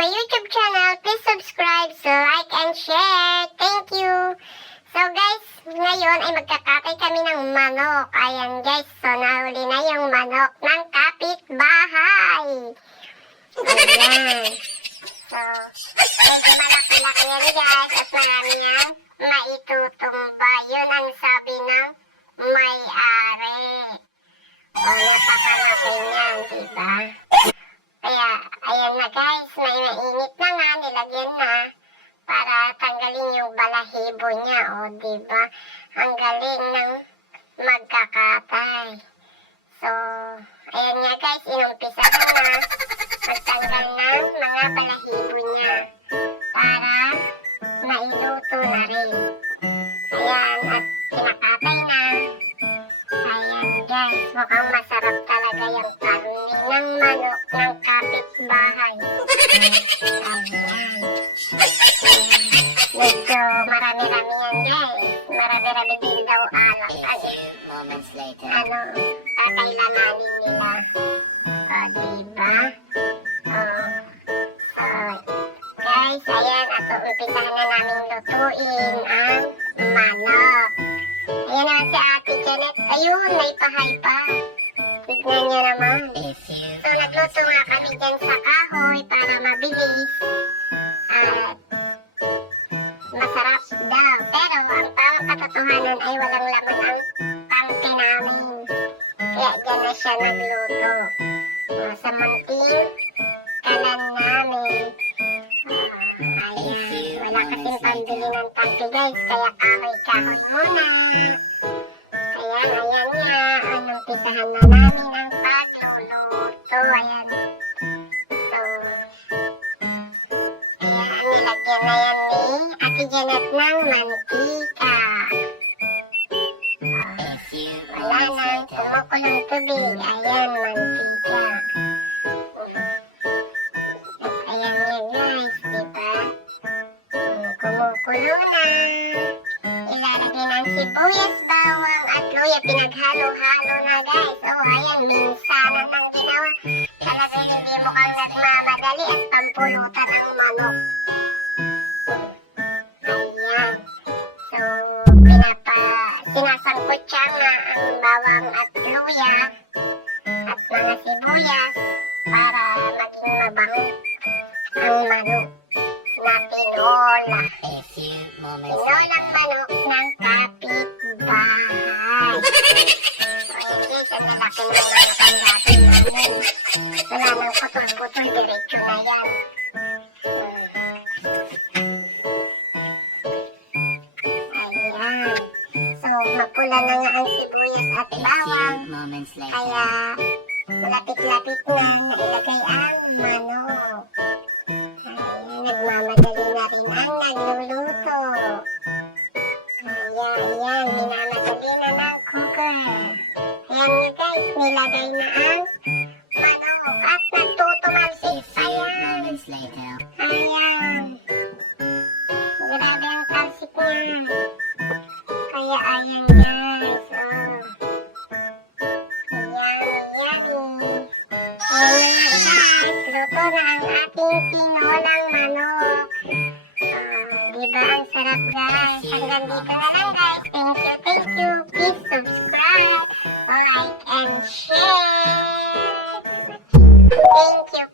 my YouTube channel. Please subscribe, like, and share. Thank you. So guys, ngayon ay magkakatay kami ng manok. Ayan guys, so nahuli na yung manok ng kapitbahay. Ayan. So, malaki-laki yan guys at marami niyang maitutumba. Yun ang sabi ng may-ari. O, napakalaki niyan, diba? Kaya, ayan na guys, may mainit na nga, nilagyan na para tanggalin yung balahibo niya, o diba? Ang galing ng magkakatay. So, ayan nga guys, inumpisa ko na magtanggal ng mga balahibo niya para mailuto na rin. Ayan, at kinakatay na. Ayan guys, mukhang masarap talaga yung karne ng manok ng kapitbahay. Ayan. Medyo marami-rami yan guys. Marami-rami din daw alam. Kakailanganin nila. Diba? Guys, ayan. At umpisahan na namin lutuin ang manok. Ayan naman si Ate Janet. Ayun, may pahay pa. Tignan niyo naman. So, nagluto nga kami dyan sa kahoy para mabilis. At masarap daw. Pero ang tawang katotohanan ay walang laman ang tangke namin. Kaya dyan na siya nagluto. Sa munting kalan namin. Ayan. Wala kasing pambili ng tangke guys. Kaya kahoy-kahoy muna. Ayan nga. Anumpisahan na namin ang pagluluto. Ayan. Nilagyan na yan ni Ate Janet ng mantika. Wala nang kumukulong tubig. Ayan, mantika. At ayan nga guys, diba? Kumukulo na. Ilalagay ng sibuyas, bawang at luya. Pinaghalo-halo na guys. So, ayan, minsanan ng ginawa. Talagang hindi mukhang nagmamadali at pampulutan ng manok. Ayan. So, sinasangkot siya nga ang bawang at luya at mga sibuyas para maging mabango ang manok na tinola. Tinolang manok ng kapitbahay. Hindi siya nalaking nalaking natin namin. Wala nang putol-putol, diretso na yan. Ayan. So, mapula na nga ang sibuyas at bawang. Kaya, malapit-lapit na nailagay ang manok. Ayan, nagmamadali na rin ang nagluluto. Ayan, minamadali na ng cooker. Ayan nga guys, nilagay na ang manok at nagtutumalsik. Ayan. Ayan. Grabe ang talsik niya. Kaya ayan guys. Yummy. Ayan guys, luto na ang ating tinolang manok. Diba ang sarap guys? Hanggang dito na lang guys. Thank you. Please subscribe, like, and share. Thank you.